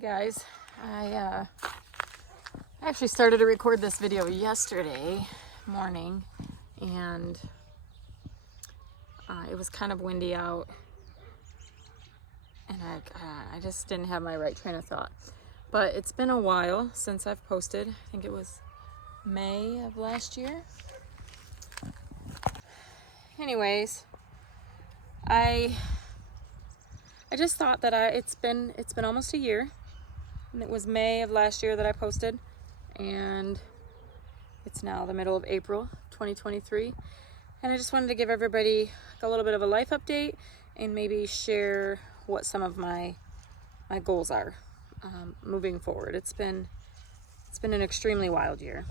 Hey guys, I actually started to record this video yesterday morning, and it was kind of windy out, and I just didn't have my right train of thought. But it's been a while since I've posted. I think it was May of last year. Anyways, I just thought that it's been almost a year, and it was May of last year that I posted, and it's now the middle of April 2023, and I just wanted to give everybody a little bit of a life update and maybe share what some of my goals are moving forward. It's been an extremely wild year.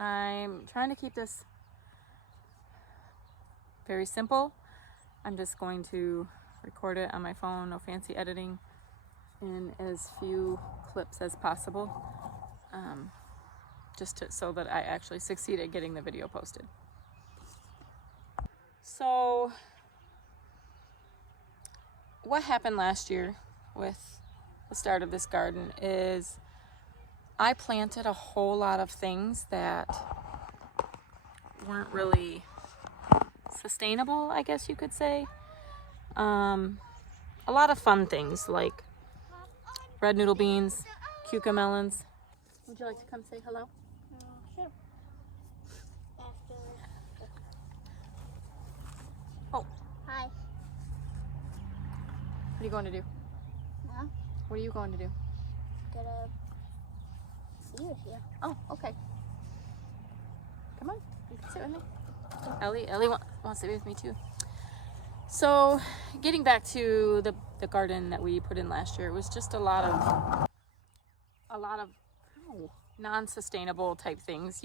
I'm trying to keep this very simple. I'm just going to record it on my phone, no fancy editing, in as few clips as possible, so that I actually succeed at getting the video posted. So what happened last year with the start of this garden is I planted a whole lot of things that weren't really sustainable, I guess you could say. A lot of fun things like red noodle beans, cucumber melons. Would you like to come say hello? Sure. Oh. Hi. What are you going to do? Huh? What are you going to do? Gonna see you here. Oh, okay. Come on, you can sit with me. Ellie wants to be with me too. So, getting back to the garden that we put in last year, it was just a lot of non-sustainable type things,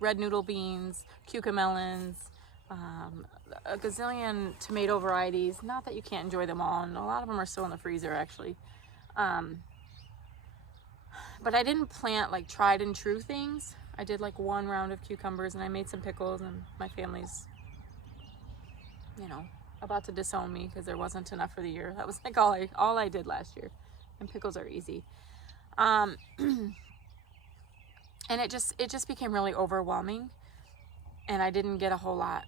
red noodle beans, cucumber melons, a gazillion tomato varieties. Not that you can't enjoy them all, and a lot of them are still in the freezer actually. But I didn't plant like tried and true things. I did like one round of cucumbers, and I made some pickles, and my family's about to disown me because there wasn't enough for the year. That was like all I did last year, and pickles are easy. And it just became really overwhelming, and I didn't get a whole lot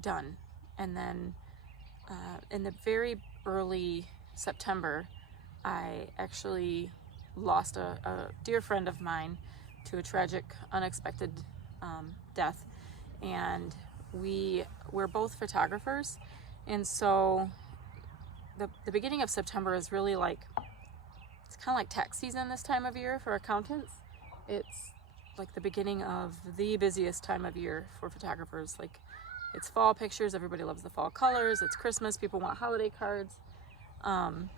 done. And then in the very early September, I actually lost a dear friend of mine to a tragic, unexpected death. And we're both photographers, and so the beginning of September is really like, it's kind of like tax season this time of year for accountants. It's like the beginning of the busiest time of year for photographers. Like, it's fall pictures, everybody loves the fall colors, it's Christmas, people want holiday cards. And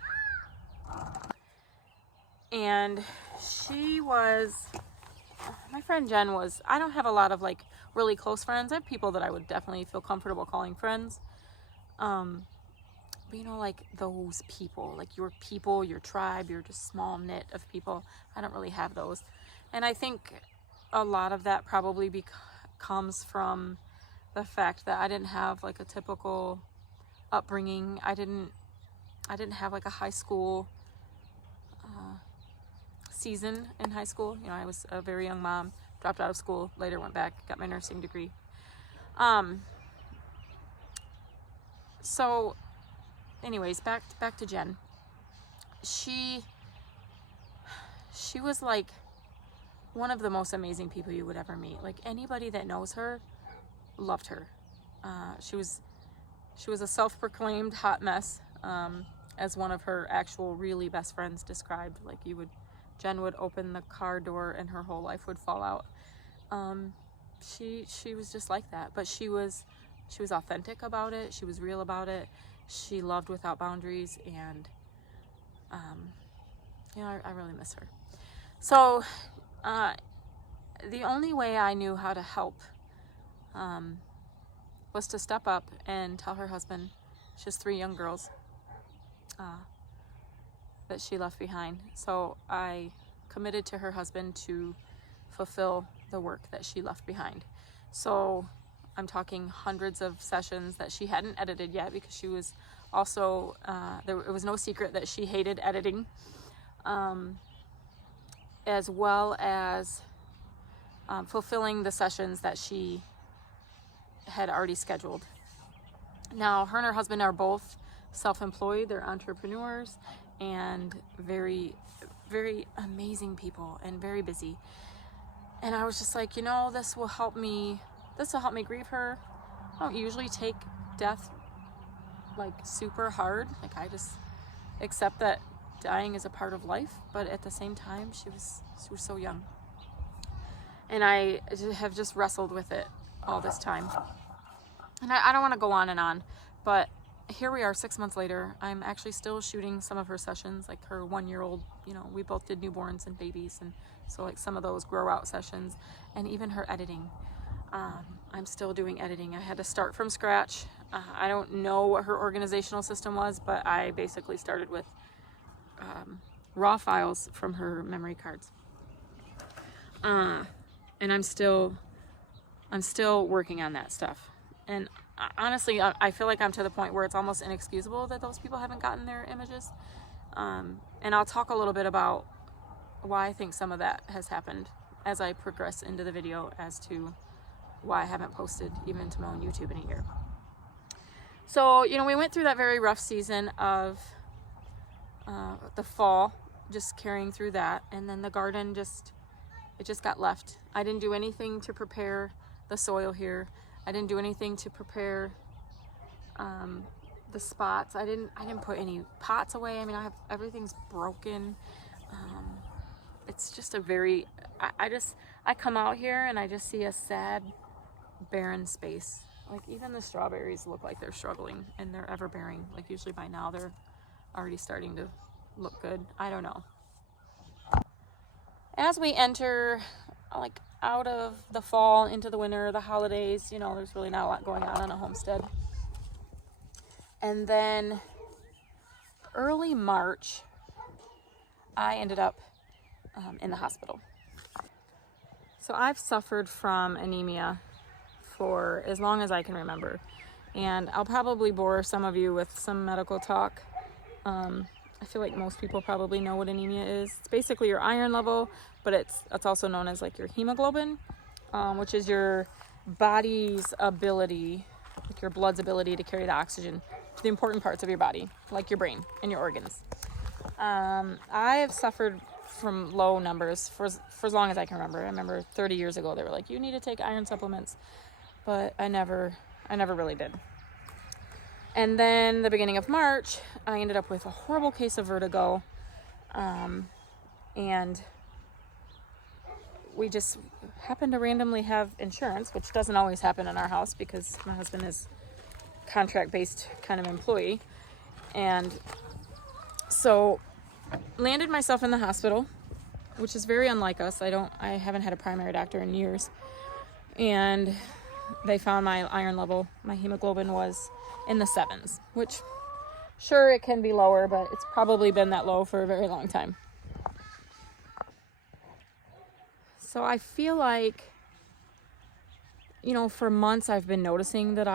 my friend Jen was, I don't have a lot of like really close friends. I have people that I would definitely feel comfortable calling friends. But like those people, like your people, your tribe, your just small knit of people, I don't really have those. And I think a lot of that probably comes from the fact that I didn't have like a typical upbringing. I didn't have like a high school season in high school. I was a very young mom, dropped out of school, later went back, got my nursing degree. So anyways, back to Jen. She was like one of the most amazing people you would ever meet. Like, anybody that knows her loved her. She was a self-proclaimed hot mess, as one of her actual really best friends described. Like, Jen would open the car door and her whole life would fall out. She was just like that, but she was authentic about it. She was real about it. She loved without boundaries, and I really miss her. So the only way I knew how to help was to step up and tell her husband, she has 3 young girls, that she left behind. So I committed to her husband to fulfill the work that she left behind. So I'm talking hundreds of sessions that she hadn't edited yet, because she was Also, it was no secret that she hated editing, as well as fulfilling the sessions that she had already scheduled. Now, her and her husband are both self-employed. They're entrepreneurs and very, very amazing people and very busy. And I was just like, you know, this will help me grieve her. I don't usually take death like super hard. Like, I just accept that dying is a part of life, but at the same time, she was so young. And I have just wrestled with it all this time. And I don't want to go on and on, but here we are 6 months later. I'm actually still shooting some of her sessions, like her 1-year-old, you know, we both did newborns and babies, and so like some of those grow out sessions, and even her editing. I'm still doing editing. I had to start from scratch. I don't know what her organizational system was, but I basically started with raw files from her memory cards. And I'm still working on that stuff. And honestly, I feel like I'm to the point where it's almost inexcusable that those people haven't gotten their images. And I'll talk a little bit about why I think some of that has happened as I progress into the video as to why I haven't posted even to my own YouTube in a year. So, you know, we went through that very rough season of the fall, just carrying through that. And then the garden it just got left. I didn't do anything to prepare the soil here. I didn't do anything to prepare the spots. I didn't put any pots away. I mean, everything's broken. It's just a very, I come out here and I just see a sad, barren space. Like, even the strawberries look like they're struggling, and they're ever bearing. Like, usually by now they're already starting to look good. I don't know. As we enter, like, out of the fall into the winter, the holidays, you know, there's really not a lot going on a homestead. And then early March, I ended up in the hospital. So I've suffered from anemia for as long as I can remember. And I'll probably bore some of you with some medical talk. I feel like most people probably know what anemia is. It's basically your iron level, but it's also known as like your hemoglobin, which is your body's ability, like your blood's ability to carry the oxygen to the important parts of your body, like your brain and your organs. I have suffered from low numbers for as long as I can remember. I remember 30 years ago they were like, you need to take iron supplements, but I never really did. And then the beginning of March, I ended up with a horrible case of vertigo, and we just happened to randomly have insurance, which doesn't always happen in our house because my husband is contract-based kind of employee. And so landed myself in the hospital, which is very unlike us. I haven't had a primary doctor in years. And they found my iron level, my hemoglobin was in the 7s, which sure, it can be lower, but it's probably been that low for a very long time. So I feel like, you know, for months I've been noticing that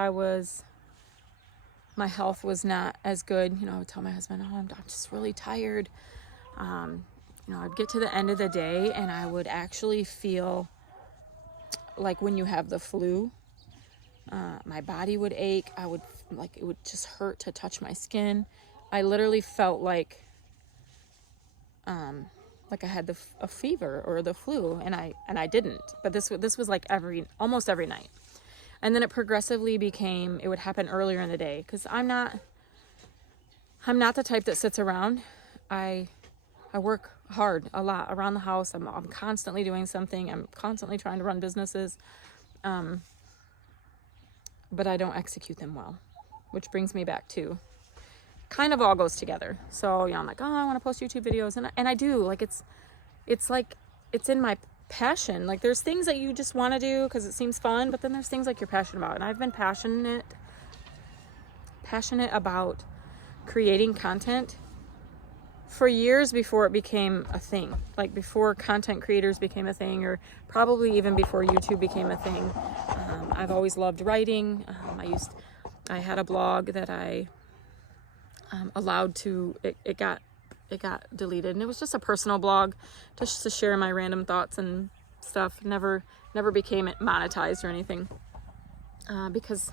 my health was not as good. You know, I would tell my husband, oh, I'm just really tired. You know, I'd get to the end of the day and I would actually feel like when you have the flu, my body would ache. It would just hurt to touch my skin. I literally felt like I had a fever or the flu, and I didn't. But this was like almost every night. And then it progressively became, it would happen earlier in the day, because I'm not the type that sits around. I work hard a lot around the house. I'm constantly doing something. I'm constantly trying to run businesses. But I don't execute them well, which brings me back to kind of all goes together. So, you know, I'm like, oh, I want to post YouTube videos. And I do, like, it's like, it's in my passion. Like, there's things that you just want to do because it seems fun, but then there's things like you're passionate about. And I've been passionate about creating content for years before it became a thing. Like, before content creators became a thing, or probably even before YouTube became a thing. I've always loved writing. I had a blog that I allowed to, it got deleted, and it was just a personal blog just to share my random thoughts and stuff. Never became monetized or anything, because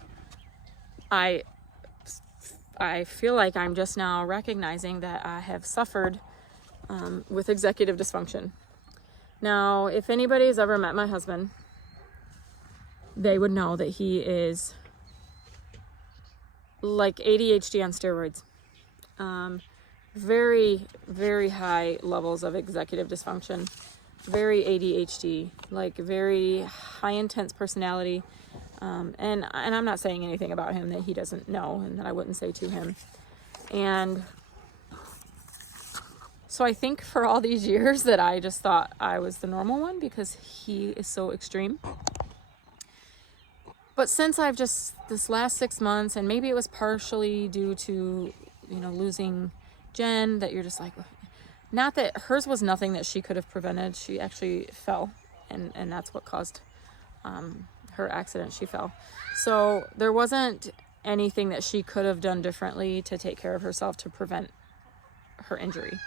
I feel like I'm just now recognizing that I have suffered with executive dysfunction. Now, if anybody has ever met my husband, they would know that he is like ADHD on steroids. Very, very high levels of executive dysfunction. Very ADHD, like very high intense personality. And I'm not saying anything about him that he doesn't know and that I wouldn't say to him. And so I think for all these years that I just thought I was the normal one because he is so extreme. But since I've just, this last 6 months, and maybe it was partially due to, losing Jen, that you're just like, not that hers was nothing that she could have prevented. She actually fell, and that's what caused her accident. She fell. So there wasn't anything that she could have done differently to take care of herself to prevent her injury.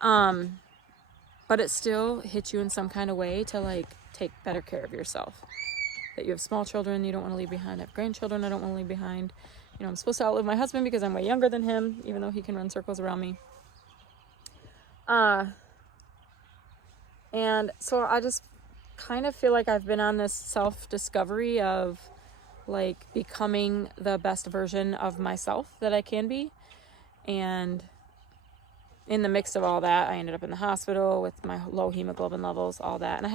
But it still hits you in some kind of way to like take better care of yourself. That you have small children you don't want to leave behind. I have grandchildren I don't want to leave behind. I'm supposed to outlive my husband because I'm way younger than him, even though he can run circles around me. And so I just kind of feel like I've been on this self-discovery of like becoming the best version of myself that I can be. And in the mix of all that, I ended up in the hospital with my low hemoglobin levels, all that. And I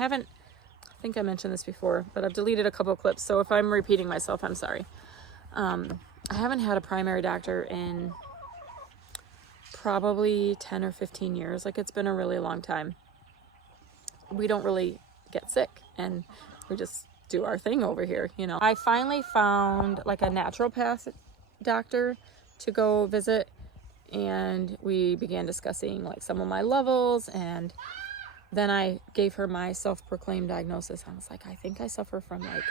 think I mentioned this before, but I've deleted a couple of clips. So if I'm repeating myself, I'm sorry. I haven't had a primary doctor in probably 10 or 15 years. Like, it's been a really long time. We don't really get sick, and we just do our thing over here, I finally found like a naturopath doctor to go visit, and we began discussing like some of my levels, and then I gave her my self-proclaimed diagnosis. I was like, I think I suffer from like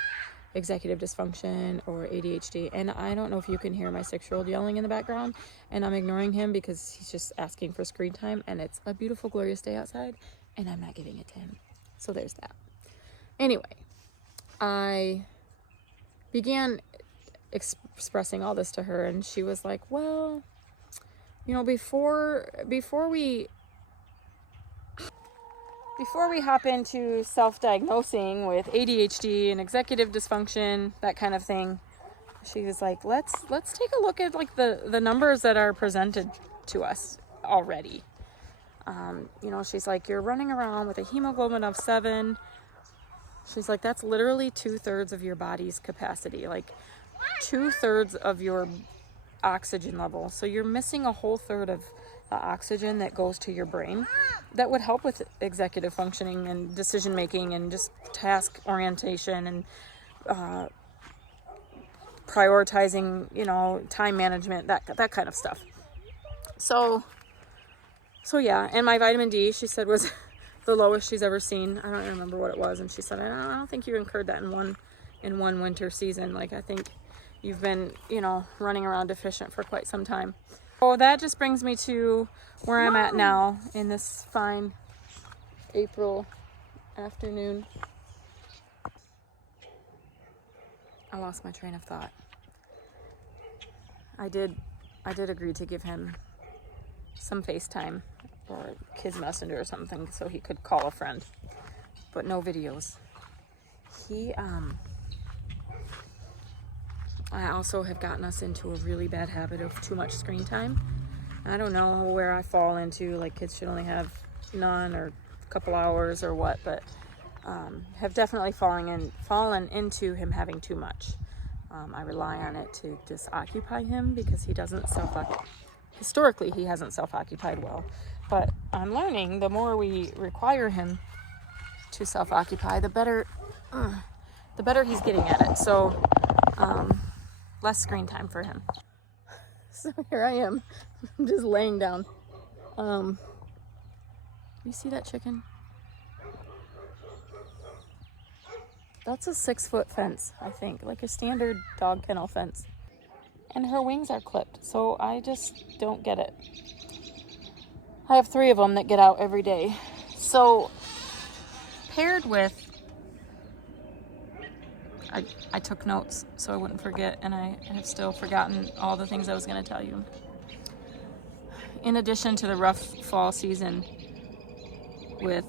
executive dysfunction or ADHD. And I don't know if you can hear my 6-year-old yelling in the background, and I'm ignoring him because he's just asking for screen time, and it's a beautiful, glorious day outside, and I'm not giving it to him. So there's that. Anyway, I began expressing all this to her, and she was like, well, before we hop into self-diagnosing with ADHD and executive dysfunction, that kind of thing, she was like, let's take a look at like the numbers that are presented to us already. She's like, you're running around with a hemoglobin of 7. She's like, that's literally 2/3 of your body's capacity, like 2/3 of your oxygen level. So you're missing a whole third of the oxygen that goes to your brain that would help with executive functioning and decision making and just task orientation and prioritizing, time management, that kind of stuff. So yeah, and my vitamin D, she said, was the lowest she's ever seen. I don't remember what it was, and she said, I don't think you incurred that in one winter season. Like, I think you've been, running around deficient for quite some time. So that just brings me to where I'm at now in this fine April afternoon. I lost my train of thought. I did agree to give him some FaceTime or Kids Messenger or something so he could call a friend, but no videos. I also have gotten us into a really bad habit of too much screen time. I don't know where I fall into, like kids should only have none or a couple hours or what, but have definitely fallen into him having too much. I rely on it to just occupy him because he doesn't historically he hasn't self-occupied well. But I'm learning the more we require him to self-occupy, the better he's getting at it. So less screen time for him. So here I am, I'm just laying down. You see that chicken? That's a 6-foot fence, I think, like a standard dog kennel fence. and her wings are clipped. So I just don't get it. I have 3 of them that get out every day. So paired with, I took notes so I wouldn't forget, and I have still forgotten all the things I was going to tell you. In addition to the rough fall season with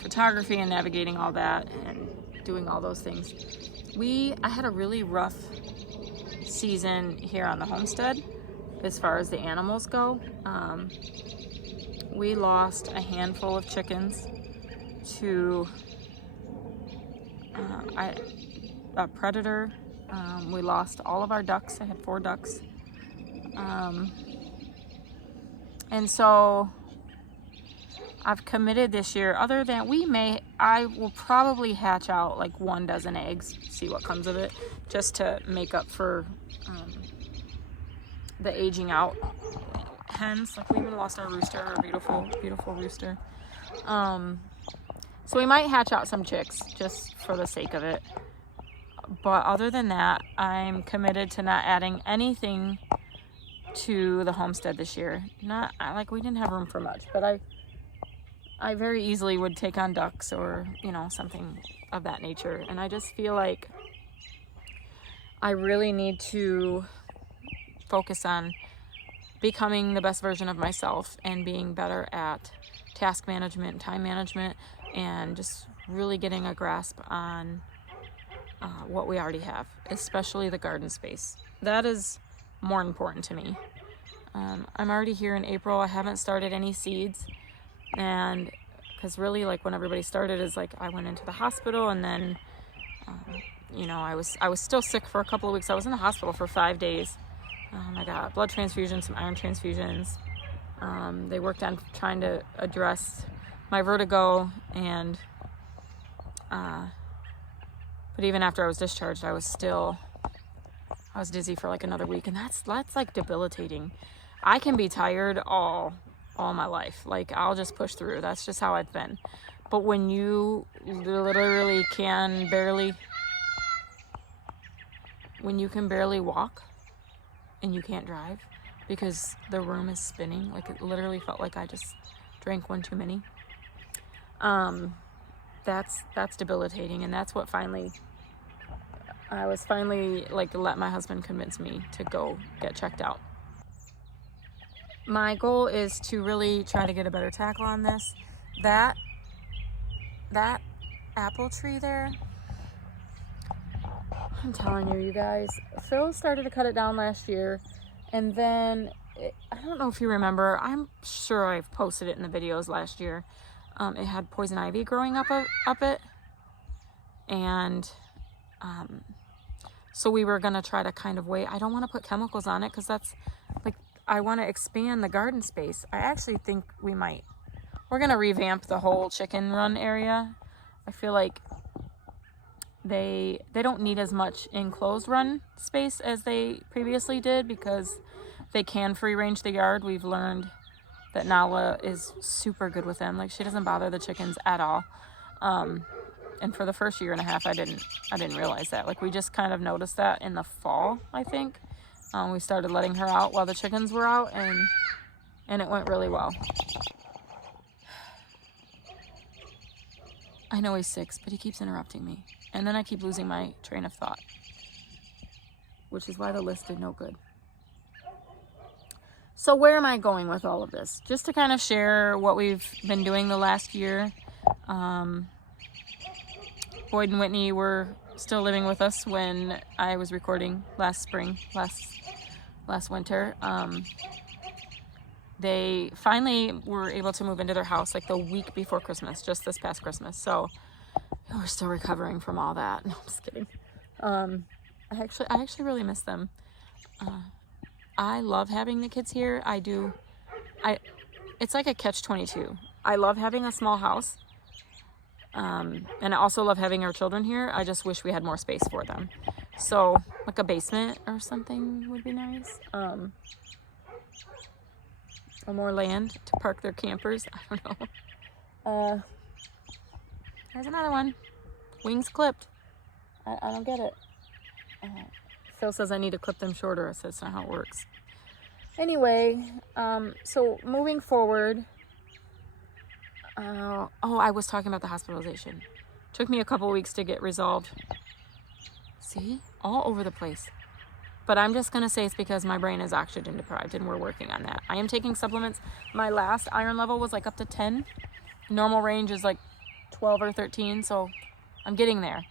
photography and navigating all that and doing all those things, I had a really rough season here on the homestead as far as the animals go. We lost a handful of chickens to a predator. We lost all of our ducks. I had 4 ducks. And so I've committed this year, other than I will probably hatch out like 1 dozen eggs, see what comes of it, just to make up for the aging out hens. Like, we even lost our rooster, our beautiful, beautiful rooster. So we might hatch out some chicks just for the sake of it. But other than that, I'm committed to not adding anything to the homestead this year. We didn't have room for much, but I very easily would take on ducks or, something of that nature. And I just feel like I really need to focus on becoming the best version of myself and being better at task management, time management, and just really getting a grasp on what we already have, especially the garden space. That is more important to me. I'm already here in April. I haven't started any seeds, and because really, like, when everybody started is like I went into the hospital, and then I was still sick for a couple of weeks. I was in the hospital for 5 days. I got blood transfusions, some iron transfusions. They worked on trying to address my vertigo, and but even after I was discharged, I was dizzy for like another week, and that's like debilitating. I can be tired all my life. Like, I'll just push through. That's just how I've been. But when you literally can barely walk and you can't drive because the room is spinning, like, it literally felt like I just drank 1 too many. That's debilitating, and that's what I was finally like let my husband convince me to go get checked out. My goal is to really try to get a better tackle on this. That apple tree there, I'm telling you guys, Phil started to cut it down last year, and then I don't know if you remember, I'm sure I've posted it in the videos last year. It had poison ivy growing up it, and so we were gonna try to kind of wait. I don't want to put chemicals on it because that's like, I want to expand the garden space. I actually think we're gonna revamp the whole chicken run area. I feel like they don't need as much enclosed run space as they previously did because they can free range the yard. We've learned that Nala is super good with them. Like, she doesn't bother the chickens at all. And for the first 1.5 years, I didn't realize that. Like, we just kind of noticed that in the fall, I think. We started letting her out while the chickens were out, and it went really well. I know he's 6, but he keeps interrupting me. And then I keep losing my train of thought, which is why the list did no good. So where am I going with all of this? Just to kind of share what we've been doing the last year. Boyd and Whitney were still living with us when I was recording last winter. They finally were able to move into their house like the week before Christmas, just this past Christmas. So we're still recovering from all that. No, I'm just kidding. I actually really miss them. I love having the kids here. I do. It's like a catch-22. I love having a small house. And I also love having our children here. I just wish we had more space for them. So like a basement or something would be nice. Or more land to park their campers. I don't know. There's another one. Wings clipped. I don't get it. Phil says I need to clip them shorter. I said it's not how it works. Anyway, so moving forward, I was talking about the hospitalization. Took me a couple weeks to get resolved. See, all over the place. But I'm just going to say it's because my brain is oxygen deprived and we're working on that. I am taking supplements. My last iron level was like up to 10. Normal range is like 12 or 13, so I'm getting there.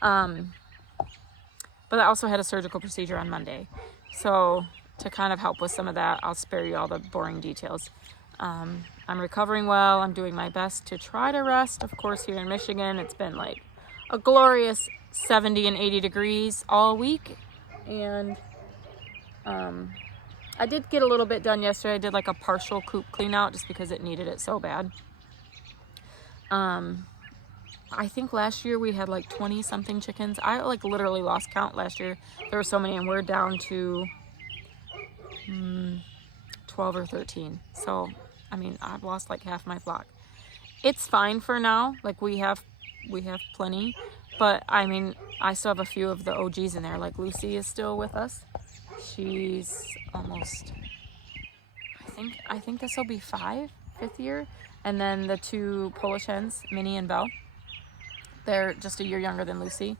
But I also had a surgical procedure on Monday. So to kind of help with some of that, I'll spare you all the boring details. I'm recovering well. I'm doing my best to try to rest. Of course, here in Michigan, it's been like a glorious 70 and 80 degrees all week. And I did get a little bit done yesterday. I did like a partial coop clean out just because it needed it so bad. I think last year we had like 20 something chickens. I like literally lost count last year. There were so many, and we're down to 12 or 13. So, I mean, I've lost like half my flock. It's fine for now. Like we have plenty, but I mean, I still have a few of the OGs in there. Like Lucy is still with us. She's almost, I think this will be fifth year. And then the two Polish hens, Minnie and Belle, they're just a year younger than Lucy.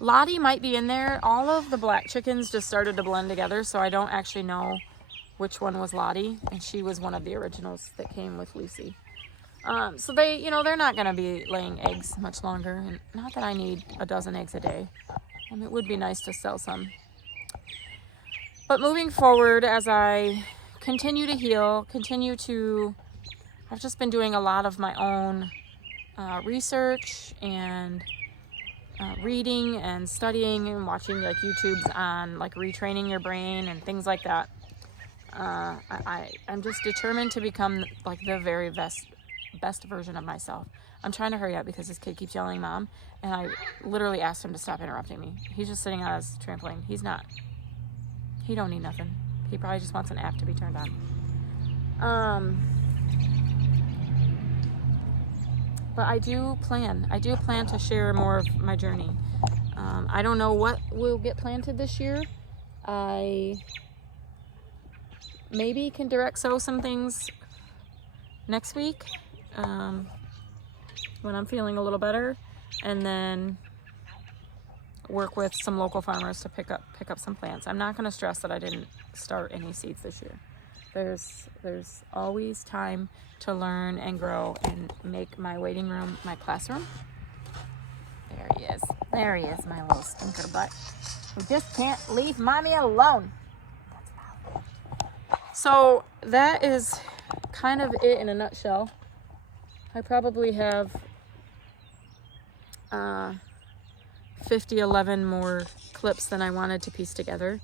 Lottie might be in there. All of the black chickens just started to blend together, so I don't actually know which one was Lottie, and she was one of the originals that came with Lucy. So they, they're not going to be laying eggs much longer, and not that I need a dozen eggs a day. It would be nice to sell some. But moving forward, as I continue to heal, I've just been doing a lot of my own research and reading and studying and watching like YouTubes on like retraining your brain and things like that. I'm just determined to become like the very best version of myself. I'm trying to hurry up because this kid keeps yelling Mom, and I literally asked him to stop interrupting me. He's just sitting on his trampoline. He don't need nothing. He probably just wants an app to be turned on. But I do plan to share more of my journey. I don't know what will get planted this year. I maybe can direct sow some things next week when I'm feeling a little better, and then work with some local farmers to pick up some plants. I'm not going to stress that I didn't start any seeds this year. There's always time to learn and grow and make my waiting room my classroom. There he is, my little stinker butt who just can't leave Mommy alone. So that is kind of it in a nutshell. I probably have 11 more clips than I wanted to piece together,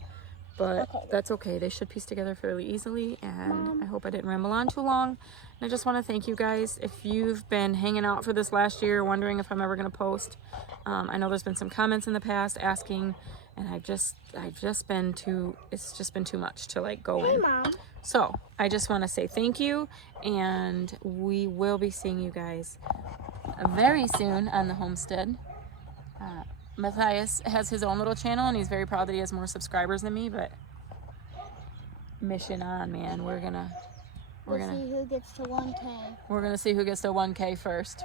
but that's okay. They should piece together fairly easily, and I hope I didn't ramble on too long. And I just want to thank you guys. If you've been hanging out for this last year, wondering if I'm ever going to post, I know there's been some comments in the past asking, and it's just been too much to like go in. Mom. So I just want to say thank you, and we will be seeing you guys very soon on the homestead. Matthias has his own little channel, and he's very proud that he has more subscribers than me, but mission on, man. We're gonna see who gets to 1K. We're gonna see who gets to 1K first.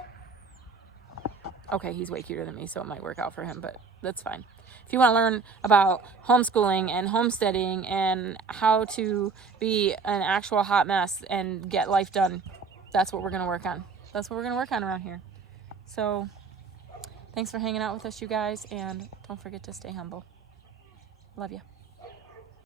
Okay, he's way cuter than me, so it might work out for him, but that's fine. If you want to learn about homeschooling and homesteading and how to be an actual hot mess and get life done, that's what we're gonna work on. That's what we're gonna work on around here. So thanks for hanging out with us, you guys, and don't forget to stay humble. Love you.